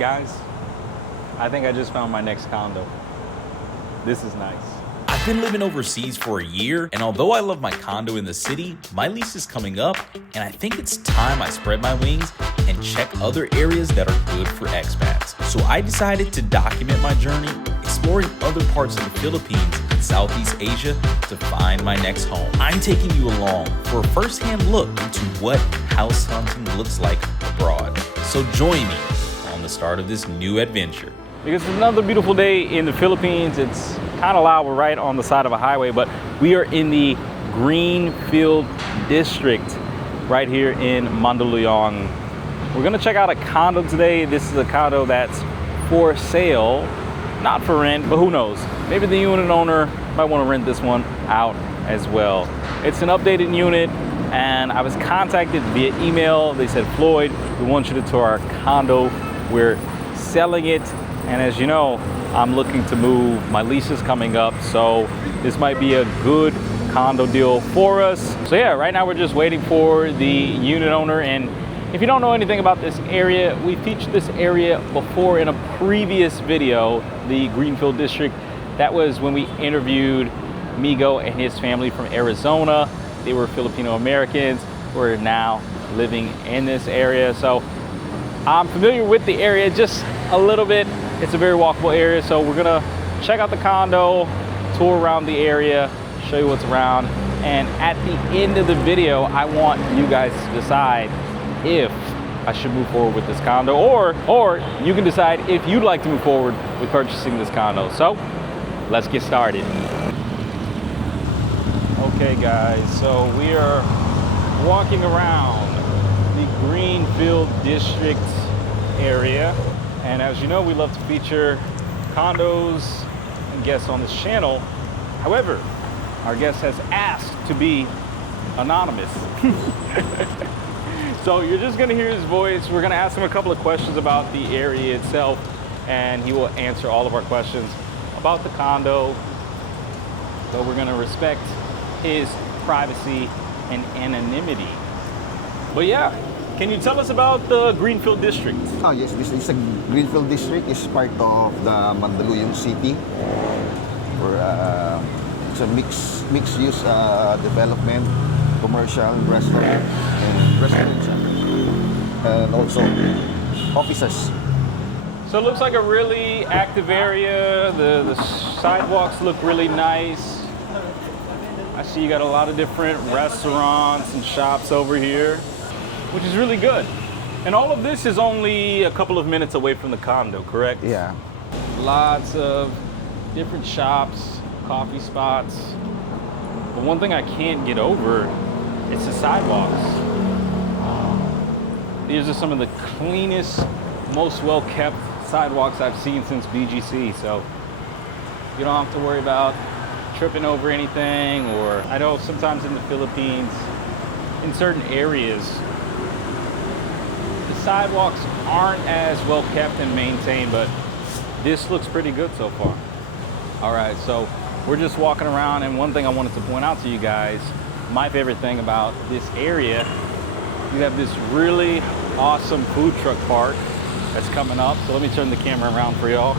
Guys, I think I just found my next condo. This is nice. I've been living overseas for a year, and although I love my condo in the city, my lease is coming up, and I think it's time I spread my wings and check other areas that are good for expats. So I decided to document my journey, exploring other parts of the Philippines and Southeast Asia to find my next home. I'm taking you along for a first-hand look into what house hunting looks like abroad. So join me on the start of this new adventure. Because it's another beautiful day in the Philippines. It's kind of loud, we're right on the side of a highway, but we are in the Greenfield District right here in Mandaluyong. We're gonna check out a condo today. This is a condo that's for sale, not for rent, but who knows? Maybe the unit owner might want to rent this one out as well. It's an updated unit, and I was contacted via email. They said, Floyd, we want you to tour our condo. We're selling it. And as you know, I'm looking to move. My lease is coming up, so this might be a good condo deal for us. So yeah, right now we're just waiting for the unit owner. And if you don't know anything about this area, we featured this area before in a previous video, the Greenfield District. That was when we interviewed Migo and his family from Arizona. They were Filipino Americans who are now living in this area. So I'm familiar with the area just a little bit. It's a very walkable area, so we're gonna check out the condo, tour around the area, show you what's around, and at the end of the video, I want you guys to decide if I should move forward with this condo, or you can decide if you'd like to move forward with purchasing this condo. So let's get started. Okay guys, so we are walking around the Greenfield District area. And as you know, we love to feature condos and guests on this channel. However, our guest has asked to be anonymous. So you're just gonna hear his voice. We're gonna ask him a couple of questions about the area itself, and he will answer all of our questions about the condo. But we're gonna respect his privacy and anonymity. But yeah, can you tell us about the Greenfield District? Oh yes, this is a Greenfield District. It's part of the Mandaluyong city. It's a mixed-use development, commercial, restaurant, and residential, and also offices. So it looks like a really active area. The sidewalks look really nice. I see you got a lot of different restaurants and shops over here, which is really good. And all of this is only a couple of minutes away from the condo, correct? Yeah. Lots of different shops, coffee spots. But one thing I can't get over is the sidewalks. These are some of the cleanest, most well-kept sidewalks I've seen since BGC. So you don't have to worry about tripping over anything, or I know sometimes in the Philippines, in certain areas, the sidewalks aren't as well kept and maintained, but this looks pretty good so far. All right, so we're just walking around, and one thing I wanted to point out to you guys, my favorite thing about this area, you have this really awesome food truck park that's coming up. So let me turn the camera around for y'all.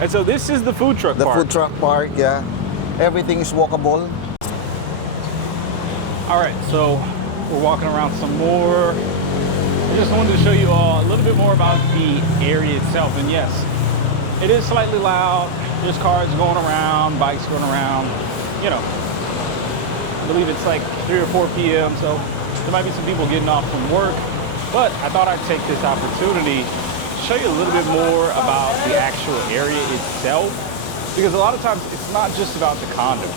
And so this is the food truck park. The food truck park, yeah. Everything is walkable. All right, so we're walking around some more. I just wanted to show you all a little bit more about the area itself. And yes, it is slightly loud. There's cars going around, bikes going around. You know, I believe it's like 3 or 4 p.m. So there might be some people getting off from work. But I thought I'd take this opportunity to show you a little bit more about the actual area itself. Because a lot of times it's not just about the condo.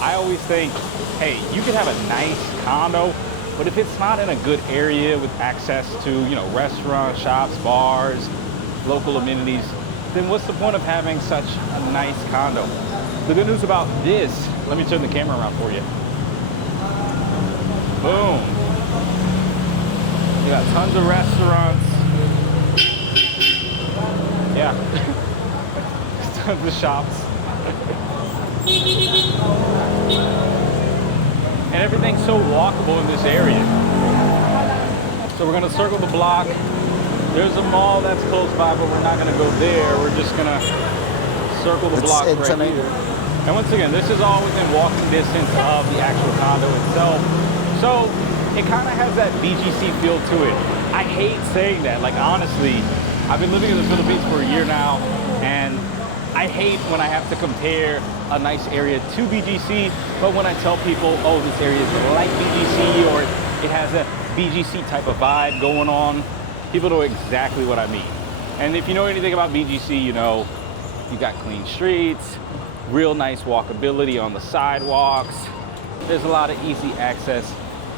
I always think, hey, you can have a nice condo, but if it's not in a good area with access to, you know, restaurants, shops, bars, local amenities, then what's the point of having such a nice condo? The good news about this, let me turn the camera around for you. Boom. You got tons of restaurants. Yeah. Tons of shops. And everything's so walkable in this area. So we're gonna circle the block, There's a mall that's close by, but we're not gonna go there. We're just gonna circle the block right here. And once again, this is all within walking distance of the actual condo itself. So it kind of has that BGC feel to it. I hate saying that. Like, honestly, I've been living in the Philippines for a year now, and I hate when I have to compare a nice area to BGC, but when I tell people, oh, this area is like BGC, or it has a BGC type of vibe going on, people know exactly what I mean. And if you know anything about BGC, you know, you got clean streets, real nice walkability on the sidewalks. There's a lot of easy access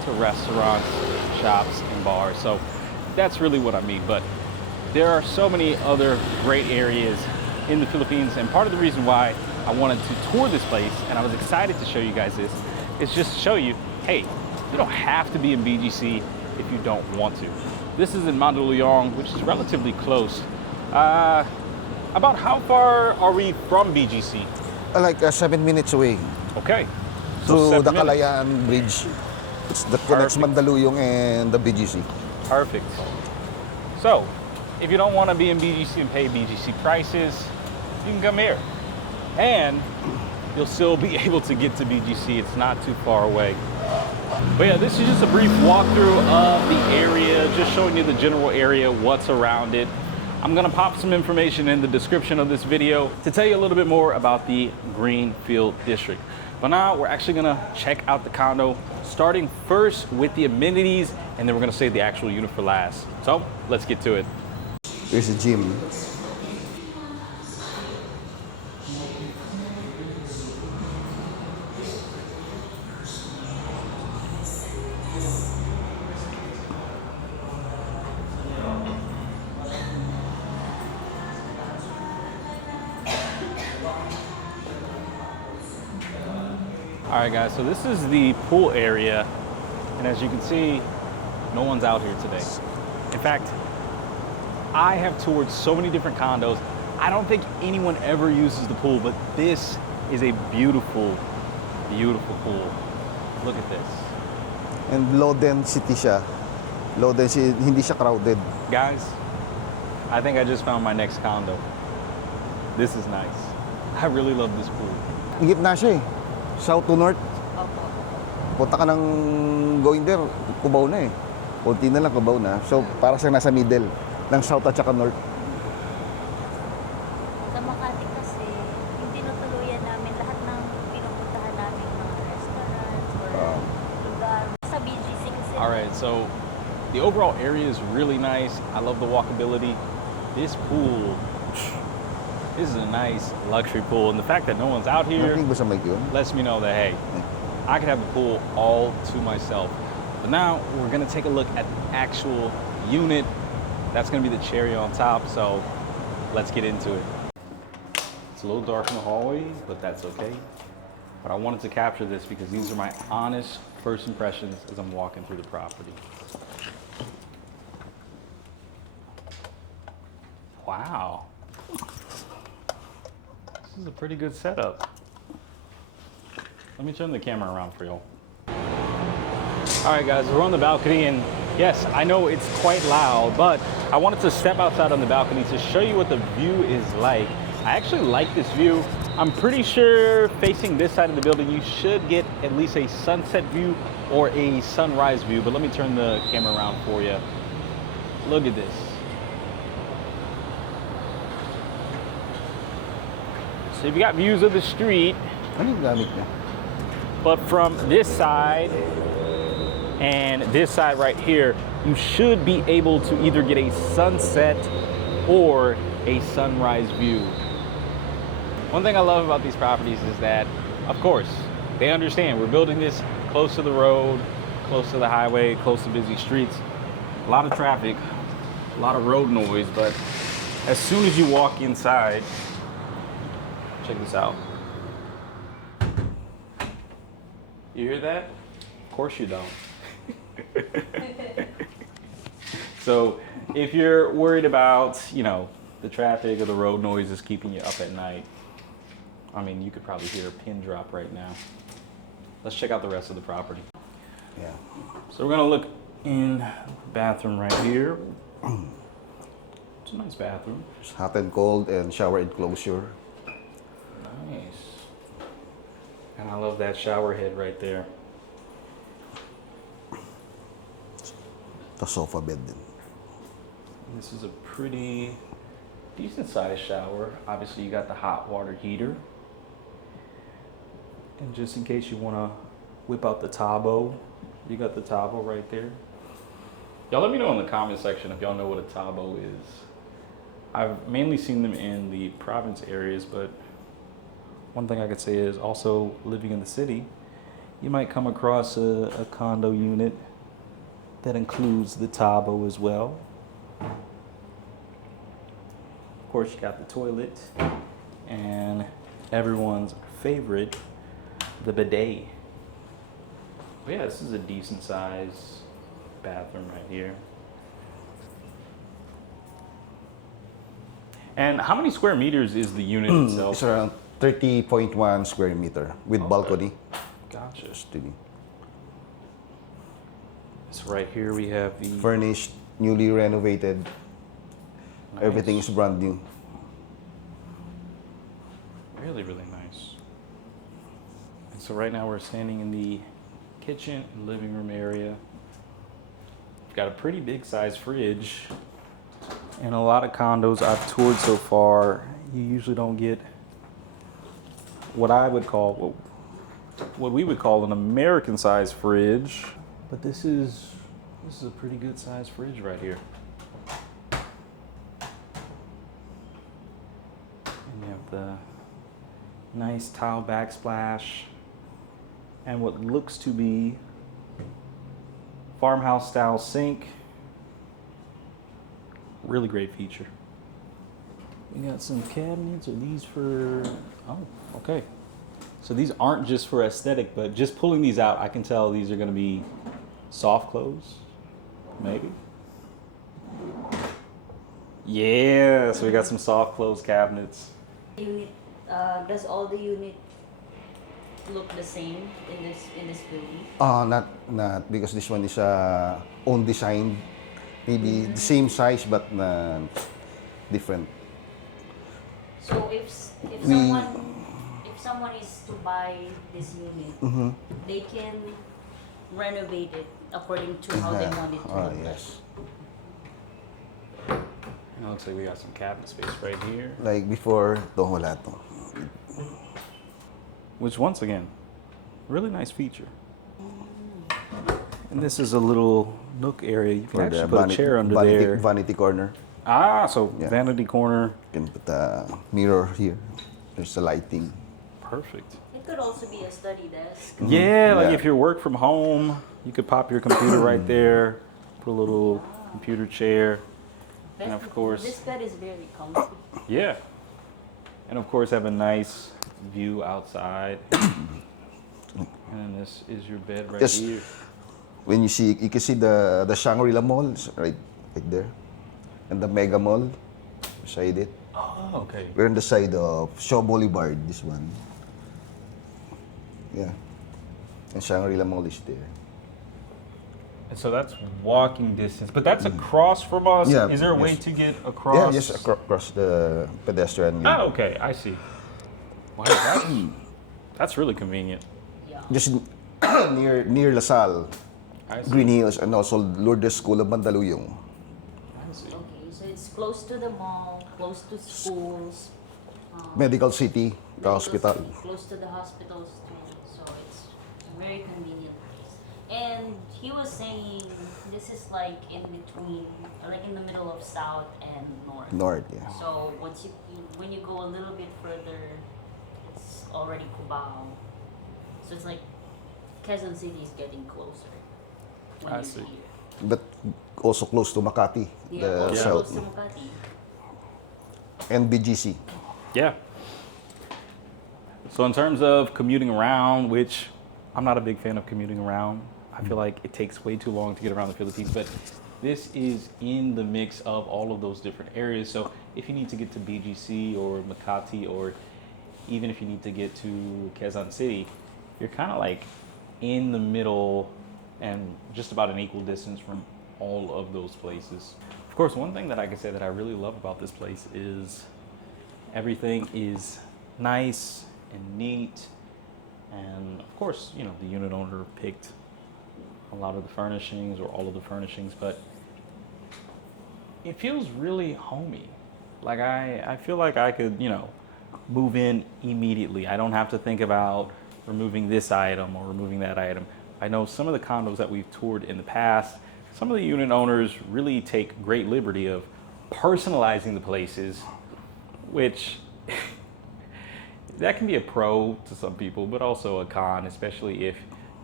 to restaurants, shops, and bars. So that's really what I mean. But there are so many other great areas in the Philippines, and part of the reason why I wanted to tour this place, and I was excited to show you guys this, is just to show you, hey, you don't have to be in BGC if you don't want to. This is in Mandaluyong, which is relatively close. About how far are we from BGC? Like 7 minutes away. Okay. Through So the 7 minutes. Kalayaan Bridge. It's the connects Mandaluyong and the BGC. Perfect. So, if you don't want to be in BGC and pay BGC prices, you can come here. And you'll still be able to get to BGC. It's not too far away. But yeah, this is just a brief walkthrough of the area, just showing you the general area, what's around it. I'm gonna pop some information in the description of this video to tell you a little bit more about the Greenfield District. But now we're actually gonna check out the condo, starting first with the amenities, and then we're gonna save the actual unit for last. So let's get to it. There's a gym. All right, guys, so this is the pool area, and as you can see, no one's out here today. In fact, I have toured so many different condos. I don't think anyone ever uses the pool, but this is a beautiful, beautiful pool. Look at this. And low density siya. Low density, hindi siya crowded. Guys, I think I just found my next condo. This is nice. I really love this pool. Higit na siya eh. South to north. Opo. Punta ka ng going there, Cubao na eh. Kunti na lang, Cubao na. So, para siyang nasa middle ng south at saka north. Sa Makati kasi, yung tinutuluyan namin lahat ng pinupuntahan namin mga restaurants or lugar. Sa BGC kasi. All right, so the overall area is really nice. I love the walkability. This pool, this is a nice luxury pool. And the fact that no one's out here Nating ba sa mic yun? lets me know that, hey, I could have the pool all to myself. But now we're gonna take a look at the actual unit. That's gonna be the cherry on top, so let's get into it. It's a little dark in the hallway, but that's okay. But I wanted to capture this because these are my honest first impressions as I'm walking through the property. Wow. This is a pretty good setup. Let me turn the camera around for y'all. All right, guys, we're on the balcony, and yes, I know it's quite loud, but I wanted to step outside on the balcony to show you what the view is like. I actually like this view. I'm pretty sure facing this side of the building, you should get at least a sunset view or a sunrise view, but let me turn the camera around for you. Look at this. So you've got views of the street, Ano yung gamit niya? but from this side and this side right here, you should be able to either get a sunset or a sunrise view. One thing I love about these properties is that, of course, they understand we're building this close to the road, close to the highway, close to busy streets. A lot of traffic, a lot of road noise, but as soon as you walk inside, check this out. You hear that? Of course you don't. So if you're worried about, you know, the traffic or the road noises keeping you up at night, I mean, you could probably hear a pin drop right now. Let's check out the rest of the property. Yeah. So we're gonna look in the bathroom right here. It's a nice bathroom. It's hot and cold and shower enclosure. Nice. And I love that shower head right there. The sofa bed din. This is a pretty decent sized shower. Obviously, you got the hot water heater. And just in case you want to whip out the tabo, you got the tabo right there. Y'all let me know in the comment section if y'all know what a tabo is. I've mainly seen them in the province areas, but one thing I could say is also living in the city, you might come across a condo unit that includes the tabo as well. Of course, you got the toilet and everyone's favorite, the bidet. But yeah, this is a decent size bathroom right here. And how many square meters is the unit itself? It's around 30.1 square meter with balcony. Gotcha. Studio. So right here we have the Furnished, newly renovated. Nice. Everything is brand new. Really, really nice. And so right now we're standing in the kitchen and living room area. We've got a pretty big size fridge. And a lot of condos I've toured so far, you usually don't get what I would call, what we would call an American size fridge. But this is a pretty good size fridge right here. And you have the nice tile backsplash and what looks to be farmhouse style sink. Really great feature. We got some cabinets. Are these for, oh, okay. So these aren't just for aesthetic, but just pulling these out, I can tell these are gonna be soft close, maybe. Yeah, so we got some soft close cabinets. Unit, does all the unit look the same in this building? Not because this one is own design. Maybe the same size but different. So if We- someone is to buy this unit, they can renovate it according to how they want it to look like. Yes. And it looks like we got some cabinet space right here. Like before, wala to. Which once again, really nice feature. And this is a little nook area. You can For actually the put a chair under vanity, there. vanity corner. Ah, so Yeah. vanity corner. You can put a mirror here. There's the lighting. Perfect. It could also be a study desk. Yeah, like Yeah. if you work from home, you could pop your computer right there, put a little computer chair. And of course- this bed is very comfy. Yeah. And of course have a nice view outside. And this is your bed right Yes. here. When you can see the Shangri-La Mall is right there, and the Mega Mall beside it. Oh, okay. We're on the side of Shaw Boulevard. This one. Yeah. And Shangri-La Mall is there. And so that's walking distance, but that's across from us. Yeah, Is there a way yes. to get across? Yeah, just across the pedestrian lane. Oh, okay, I see. Wow, that's really convenient. Yeah. Just near LaSalle, I see. Green Hills, and also Lourdes School of Mandaluyong. I see. Okay, so it's close to the mall, close to schools, Medical City, the medical hospital. city, close to the hospitals too. So it's a very convenient place. And he was saying this is like in between, like in the middle of south and north. North, yeah. So when you go a little bit further, it's already Cubao. So it's like Quezon City is getting closer. When I you're see. here. But also close to Makati, Yeah, the also south. close to Makati. And BGC. Yeah. So in terms of commuting around, which I'm not a big fan of commuting around. I feel like it takes way too long to get around the Philippines, but this is in the mix of all of those different areas. So if you need to get to BGC or Makati, or even if you need to get to Quezon City, you're kind of like in the middle and just about an equal distance from all of those places. Of course, one thing that I can say that I really love about this place is everything is nice and neat. And of course, you know, the unit owner picked a lot of the furnishings or all of the furnishings, but it feels really homey. Like I feel like I could, you know, move in immediately. I don't have to think about removing this item or removing that item. I know some of the condos that we've toured in the past, some of the unit owners really take great liberty of personalizing the places, which that can be a pro to some people, but also a con, especially if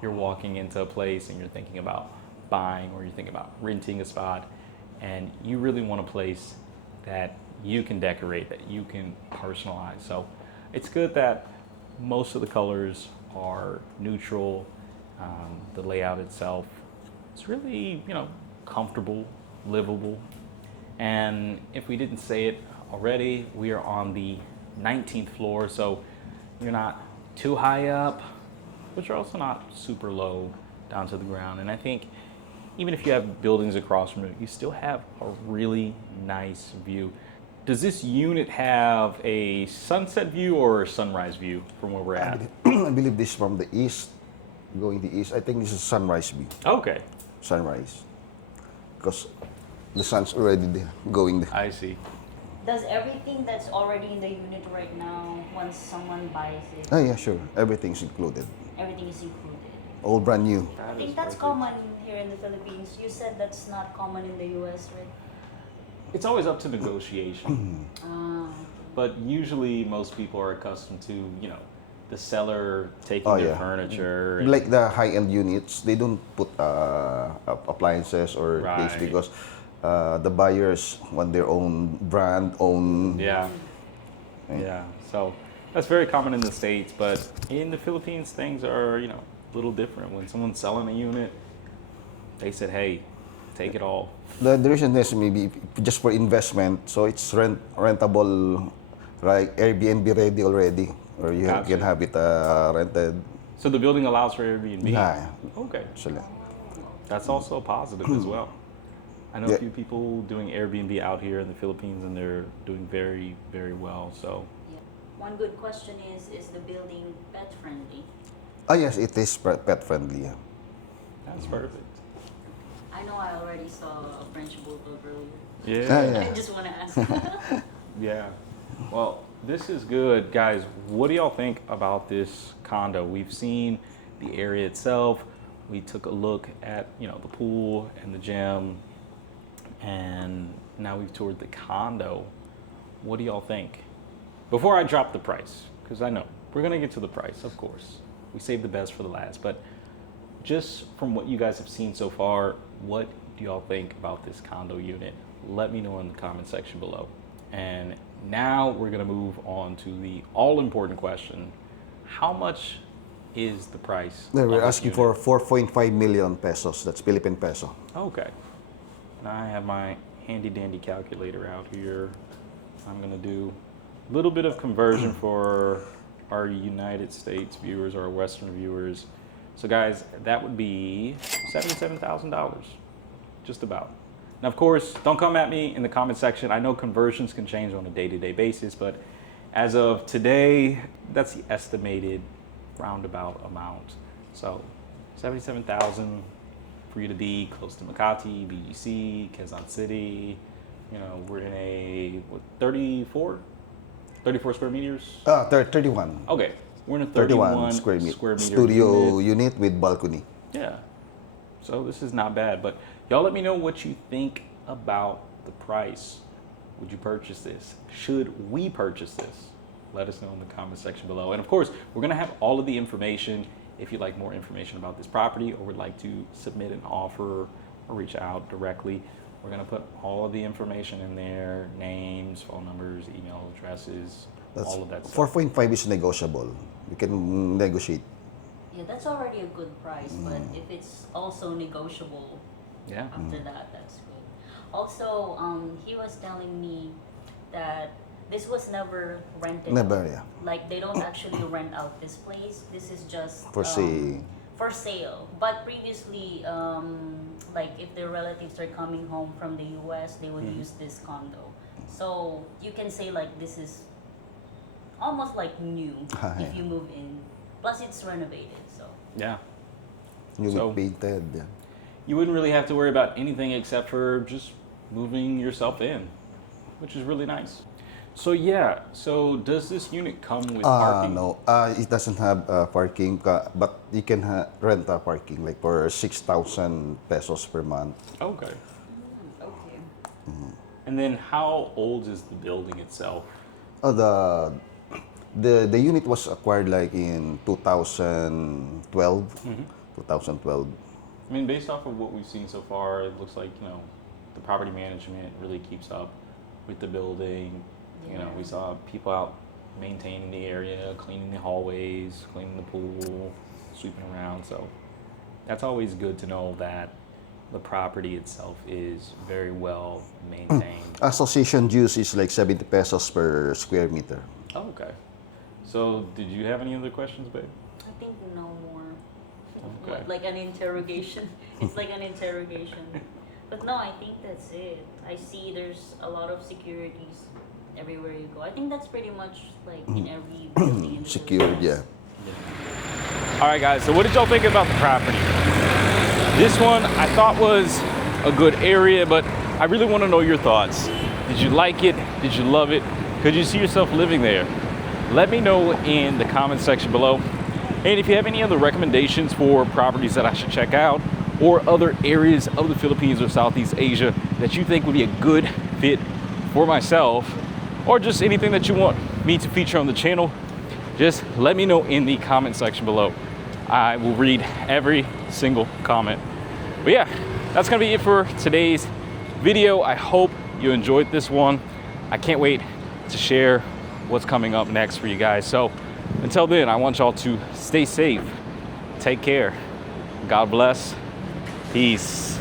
you're walking into a place and you're thinking about buying or you're thinking about renting a spot and you really want a place that you can decorate, that you can personalize. So it's good that most of the colors are neutral. The layout itself, it's really, you know, comfortable, livable. And if we didn't say it already, we are on the 19th floor, so you're not too high up, but you're also not super low down to the ground. And I think even if you have buildings across from it, you still have a really nice view. Does this unit have a sunset view or a sunrise view from where we're at? I believe this from the east, going the east. I think this is sunrise view. Okay, Sunrise. Because the sun's already there, going there. I see. Does everything that's already in the unit right now, once someone buys it, Oh yeah, sure. Everything's included. everything is included? All brand new. I think that's common here in the Philippines. You said that's not common in the US, right? It's always up to negotiation, Ah, but usually most people are accustomed to, you know, the seller taking Oh, their yeah. furniture. And, Like the high-end units, they don't put appliances or things Right. because the buyers want their own brand, own. yeah, yeah. So that's very common in the States, but in the Philippines, things are, you know, a little different. When someone's selling a unit, they said, hey, take it all. The reason is maybe just for investment, so it's rentable, like Airbnb ready already, or you Gotcha. can have it rented. So the building allows for Airbnb? Yeah, Okay. actually. That's also a positive as well. I know a Yeah. few people doing Airbnb out here in the Philippines, and they're doing very, very well. So, yeah. One good question is the building pet friendly? Ah yes, it is pet friendly. Yeah. that's perfect. I know I already saw a French bulldog earlier. Ah, Yeah. yeah. I just want to ask. Yeah. Well, this is good. Guys, what do y'all think about this condo? We've seen the area itself. We took a look at, you know, the pool and the gym. And now we've toured the condo. What do y'all think? Before I drop the price, because I know we're going to get to the price, of course. We saved the best for the last. But just from what you guys have seen so far, what do y'all think about this condo unit? Let me know in the comment section below. And now we're going to move on to the all-important question. How much is the price? We're of this asking unit? for 4.5 million pesos. That's Philippine peso. Okay. And I have my handy dandy calculator out here. I'm gonna do a little bit of conversion for our United States viewers, our Western viewers. So guys, that would be $77,000, just about. Now, of course, don't come at me in the comment section. I know conversions can change on a day-to-day basis, but as of today, that's the estimated roundabout amount. So 77,000 for you to be close to Makati, BGC, Quezon City. You know, we're in a, what, 34 square meters? 31. Okay, we're in a 31 square meter studio unit. unit with balcony. Yeah, so this is not bad, but y'all let me know what you think about the price. Would you purchase this? Should we purchase this? Let us know in the comment section below. And of course, we're gonna have all of the information. If you'd like more information about this property or would like to submit an offer or reach out directly, we're gonna put all of the information in there, names, phone numbers, email addresses, That's all of that stuff. 4.5 is negotiable. You can negotiate. Yeah, that's already a good price, but if it's also negotiable Yeah. after that, that's good. Also, he was telling me that this was never rented. Never, out. yeah. Like they don't actually rent out this place. This is just For sale. For sale. But previously, like if their relatives are coming home from the US, they would use this condo. So you can say like this is almost like new if you move in. Plus it's renovated, so. Yeah. Newly So- painted. Yeah. You wouldn't really have to worry about anything except for just moving yourself in, which is really nice. So yeah, so does this unit come with parking? No, it doesn't have parking, but you can rent a parking like for 6,000 pesos per month. Okay. Okay. And then how old is the building itself? Oh, the unit was acquired like in 2012. 2012. I mean, based off of what we've seen so far, it looks like, you know, the property management really keeps up with the building. You know, we saw people out maintaining the area, cleaning the hallways, cleaning the pool, sweeping around. So that's always good to know that the property itself is very well maintained. Association dues is like 70 pesos per square meter. Oh, okay. So did you have any other questions, babe? I think no more. Okay. Like an interrogation. It's like an interrogation. But no, I think that's it. I see there's a lot of securities everywhere you go. I think that's pretty much like in every building in the Secured, Philippines. yeah. All right, guys, so what did y'all think about the property? This one I thought was a good area, but I really want to know your thoughts. Did you like it? Did you love it? Could you see yourself living there? Let me know in the comment section below. And if you have any other recommendations for properties that I should check out, or other areas of the Philippines or Southeast Asia that you think would be a good fit for myself, or just anything that you want me to feature on the channel, just let me know in the comment section below. I will read every single comment. But yeah, that's gonna be it for today's video. I hope you enjoyed this one. I can't wait to share what's coming up next for you guys. So until then, I want y'all to stay safe, take care, God bless, peace.